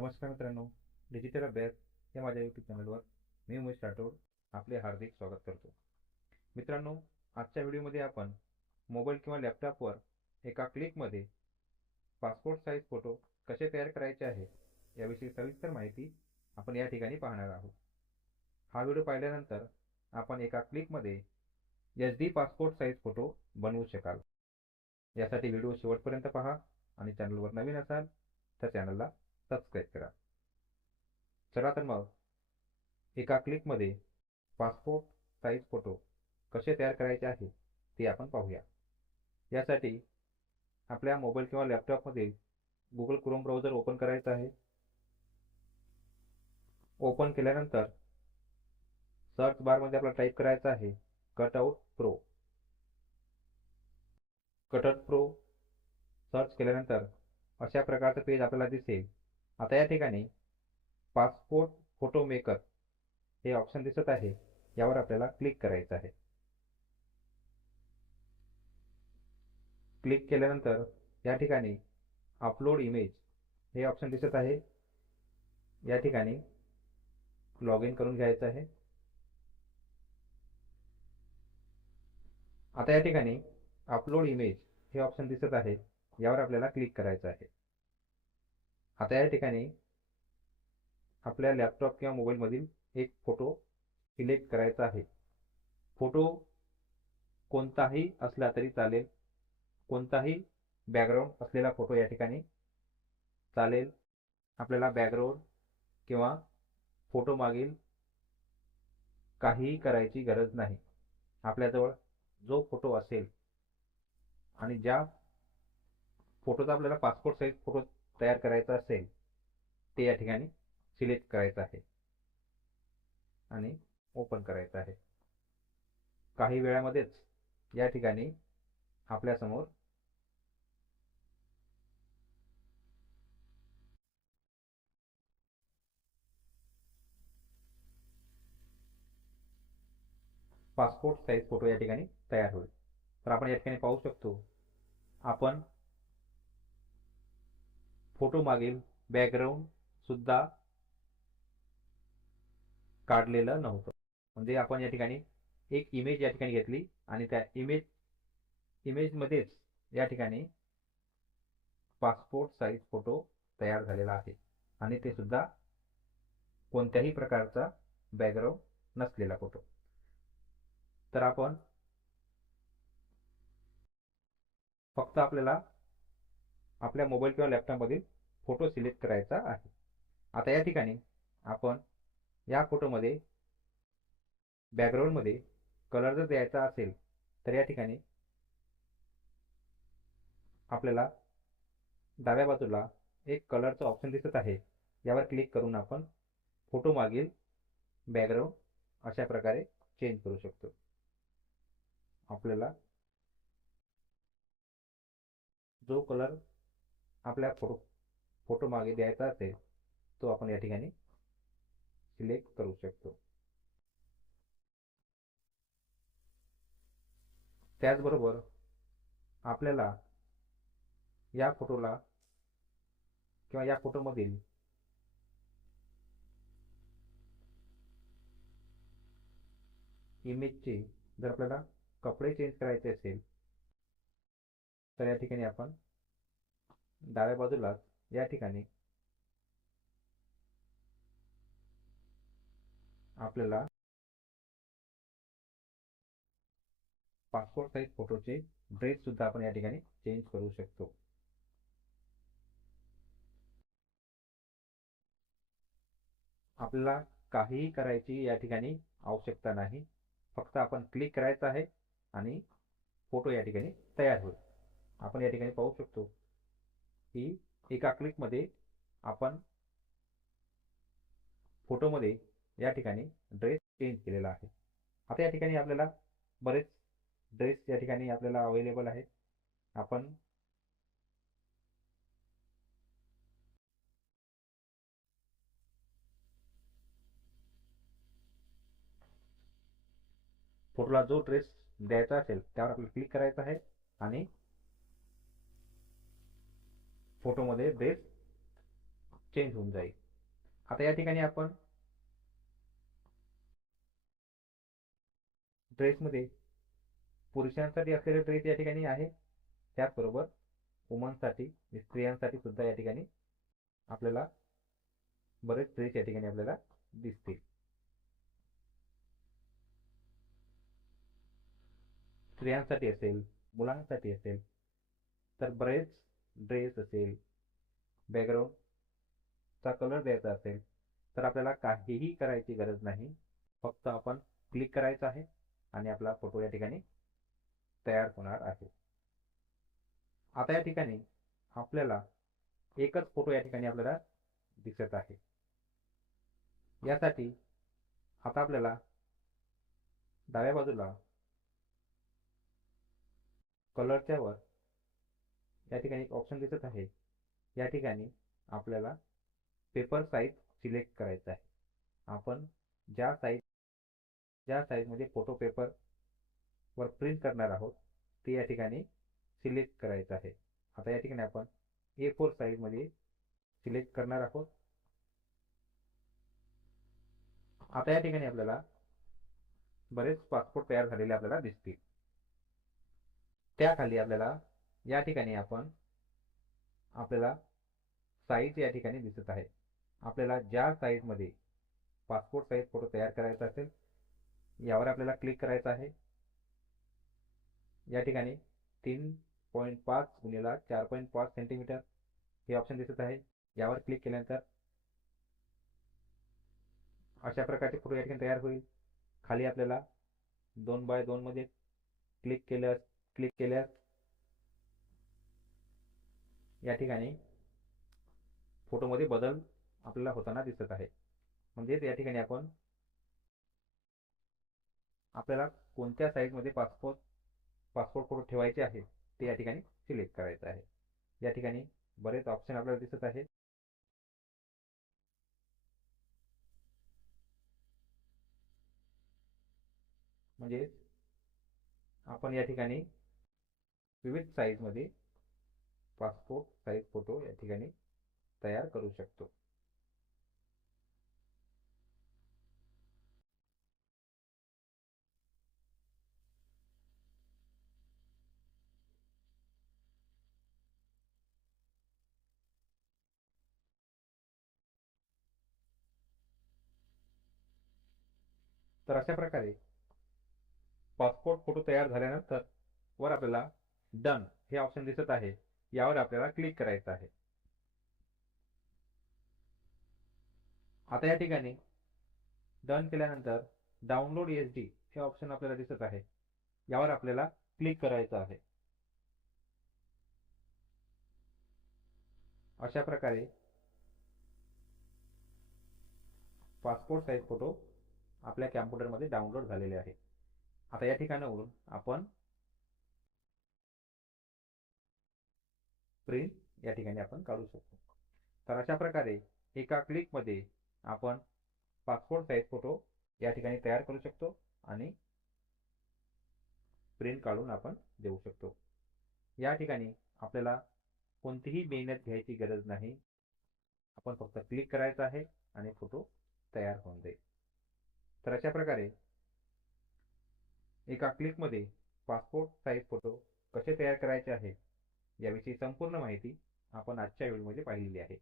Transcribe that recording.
नमस्कार मित्रांनो डिजिटल अभ्यास या माझ्या यूट्यूब चॅनलवर मी उमेश राठोड आपले हार्दिक स्वागत करतो. मित्रांनो आजच्या व्हिडिओमध्ये आपण मोबाईल किंवा लॅपटॉपवर एका क्लिकमध्ये पासपोर्ट साईज फोटो कसे तयार करायचे आहे याविषयी सविस्तर माहिती आपण या ठिकाणी पाहणार आहोत. हा व्हिडिओ पाहिल्यानंतर आपण एका क्लिकमध्ये H D passport size photo बनवू शकाल. यासाठी व्हिडिओ शेवटपर्यंत पहा आणि चॅनलवर नवीन असाल तर चॅनलला सबस्क्राईब करा. चला तर मग एका क्लिकमध्ये पासपोर्ट साईज फोटो कसे तयार करायचे आहे ते आपण पाहूया. यासाठी आपल्या मोबाईल किंवा लॅपटॉपमध्ये गुगल क्रोम ब्राउझर ओपन करायचा आहे. ओपन केल्यानंतर सर्च बारमध्ये आपल्याला टाईप करायचा आहे cutout pro cutout pro search केल्यानंतर अशा प्रकारचं पेज आपल्याला दिसेल. आता या ठिकाणी पासपोर्ट फोटो मेकर हे ऑप्शन दिसत आहे. यावर आपल्याला क्लिक करायचं आहे. क्लिक केल्यानंतर या ठिकाणी अपलोड इमेज हे ऑप्शन दिसत आहे. या ठिकाणी लॉग इन करून घ्यायचं आहे. आता या ठिकाणी अपलोड इमेज हे ऑप्शन दिसत आहे. यावर आपल्याला क्लिक करायचं आहे. आता या ठिकाणी आपल्या लॅपटॉप किंवा मोबाईलमधील एक फोटो सिलेक्ट करायचा आहे. फोटो कोणताही असला तरी चालेल. कोणताही बॅकग्राऊंड असलेला फोटो या ठिकाणी चालेल. आपल्याला बॅकग्राऊंड किंवा फोटो मागील काहीही करायची गरज नाही. आपल्याजवळ जो फोटो असेल आणि ज्या फोटोचा आपल्याला पासपोर्ट साईज फोटो तयार करायचं असेल ते या ठिकाणी सिलेक्ट करायचं आहे. आणि ओपन करायचं आहे. काही वेळामध्येच या ठिकाणी आपल्यासमोर पासपोर्ट साईज फोटो या ठिकाणी तयार होईल. तर आपण या ठिकाणी पाहू शकतो आपण फोटो मागील बॅकग्राऊंड सुद्धा काढलेलं नव्हतं. म्हणजे आपण या ठिकाणी एक इमेज या ठिकाणी घेतली आणि त्या इमेज इमेजमध्येच या ठिकाणी पासपोर्ट साईज फोटो तयार झालेला आहे. आणि ते सुद्धा कोणत्याही प्रकारचा बॅकग्राऊंड नसलेला फोटो तर आपण फक्त आपल्याला आपल्या मोबाईल किंवा लॅपटॉपमधील फोटो सिलेक्ट करायचा आहे. आता या ठिकाणी आपण या फोटोमध्ये बॅकग्राऊंडमध्ये कलर जर द्यायचा असेल तर या ठिकाणी आपल्याला डाव्या बाजूला एक कलरचं ऑप्शन दिसत आहे. यावर क्लिक करून आपण फोटो मागील बॅकग्राऊंड अशा प्रकारे चेंज करू शकतो. आपल्याला जो कलर आपल्या फोटो फोटो मागे द्यायचा असेल तो आपण या ठिकाणी सिलेक्ट करू शकतो. त्याचबरोबर आपल्याला या फोटोला किंवा या फोटोमधील इमेजचे जर आपल्याला कपडे चेंज करायचे असेल तर या ठिकाणी आपण डाव्या बाजूला या ठिकाणी आपल्याला पासपोर्ट साईज फोटोचे ड्रेस सुद्धा आपण या ठिकाणी चेंज करू शकतो. आपल्याला काहीही करायची या ठिकाणी आवश्यकता नाही. फक्त आपण क्लिक करायचं आहे आणि फोटो या ठिकाणी तयार होईल. आपण या ठिकाणी पाहू शकतो की एका क्लिकमध्ये आपण फोटोमध्ये या ठिकाणी ड्रेस चेंज केलेला आहे. आता या ठिकाणी आपल्याला बरेच ड्रेस या ठिकाणी आपल्याला अवेलेबल आहेत. आपण फोटोला जो ड्रेस द्यायचा असेल त्यावर आपल्याला क्लिक करायचा आहे आणि फोटोमध्ये ड्रेस चेंज होऊन जाईल. आता या ठिकाणी आपण ड्रेसमध्ये पुरुषांसाठी असलेले ड्रेस या ठिकाणी आहे. त्याचबरोबर वुमनसाठी स्त्रियांसाठी सुद्धा या ठिकाणी आपल्याला बरेच ड्रेस या ठिकाणी आपल्याला दिसतील. स्त्रियांसाठी असेल मुलांसाठी असेल तर बरेच ड्रेस असेल बॅकग्राऊंडचा कलर द्यायचा असेल तर आपल्याला काहीही करायची गरज नाही. फक्त आपण क्लिक करायचं आहे आणि आपला फोटो या ठिकाणी तयार होणार आहे. आता या ठिकाणी आपल्याला एकच फोटो या ठिकाणी आपल्याला दिसत आहे. यासाठी आता आपल्याला डाव्या बाजूला कलरच्या वर या ठिकाणी एक ऑप्शन दिसत आहे. या ठिकाणी आपल्याला पेपर साईज सिलेक्ट करायचा आहे. आपण ज्या साईज ज्या साईजमध्ये फोटो पेपर वर प्रिंट करणार आहोत ते या ठिकाणी सिलेक्ट करायचं आहे. आता या ठिकाणी आपण ए फोर साईजमध्ये सिलेक्ट करणार आहोत. आता या ठिकाणी आपल्याला बरेच पासपोर्ट तयार झालेले आपल्याला दिसतील. त्याखाली आपल्याला या ठिकाणी आपण आपल्याला साईज या ठिकाणी दिसत आहे. आपल्याला ज्या साईजमध्ये पासपोर्ट साईज फोटो तयार करायचा असेल यावर आपल्याला क्लिक करायचं आहे. या ठिकाणी तीन पॉईंट पाच गुणिला चार पॉईंट पाच सेंटीमीटर हे ऑप्शन दिसत आहे. यावर क्लिक केल्यानंतर अशा प्रकारचे फोटो या ठिकाणी तयार होईल. खाली आपल्याला दोन बाय दोन मध्ये क्लिक केल्यास क्लिक केल्यास या ठिकाणी फोटोमध्ये बदल आपल्याला होताना दिसत आहे. म्हणजेच या ठिकाणी आपण आपल्याला कोणत्या साईजमध्ये पासपोर्ट पासपोर्ट फोटो ठेवायचे आहे ते या ठिकाणी सिलेक्ट करायचं आहे. या ठिकाणी बरेच ऑप्शन आपल्याला दिसत आहे म्हणजेच आपण या ठिकाणी विविध साईजमध्ये पासपोर्ट साईज फोटो या ठिकाणी तयार करू शकतो. तर अशा प्रकारे पासपोर्ट फोटो तयार झाल्यानंतर वर आपल्याला डन हे ऑप्शन दिसत आहे. यावर आपल्याला क्लिक करायचं आहे. आता या ठिकाणी डन केल्यानंतर डाउनलोड एस डी हे ऑप्शन आपल्याला दिसत आहे. यावर आपल्याला क्लिक करायचं आहे. अशा प्रकारे पासपोर्ट साईज फोटो आपल्या कॅम्प्युटरमध्ये डाउनलोड झालेले आहे. आता या ठिकाणावरून आपण प्रिंट या ठिकाणी आपण काढू शकतो. तर अशा प्रकारे एका क्लिकमध्ये आपण पासपोर्ट साईज फोटो या ठिकाणी तयार करू शकतो आणि प्रिंट काढून आपण देऊ शकतो. या ठिकाणी आपल्याला कोणतीही मेहनत घ्यायची गरज नाही. आपण फक्त क्लिक करायचं आहे आणि फोटो तयार होऊन जाईल. तर अशा प्रकारे एका क्लिकमध्ये पासपोर्ट साईज फोटो कसे तयार करायचे आहेत याविषयी संपूर्ण माहिती आपण आजच्या व्हिडिओमध्ये पाहिलेली आहे.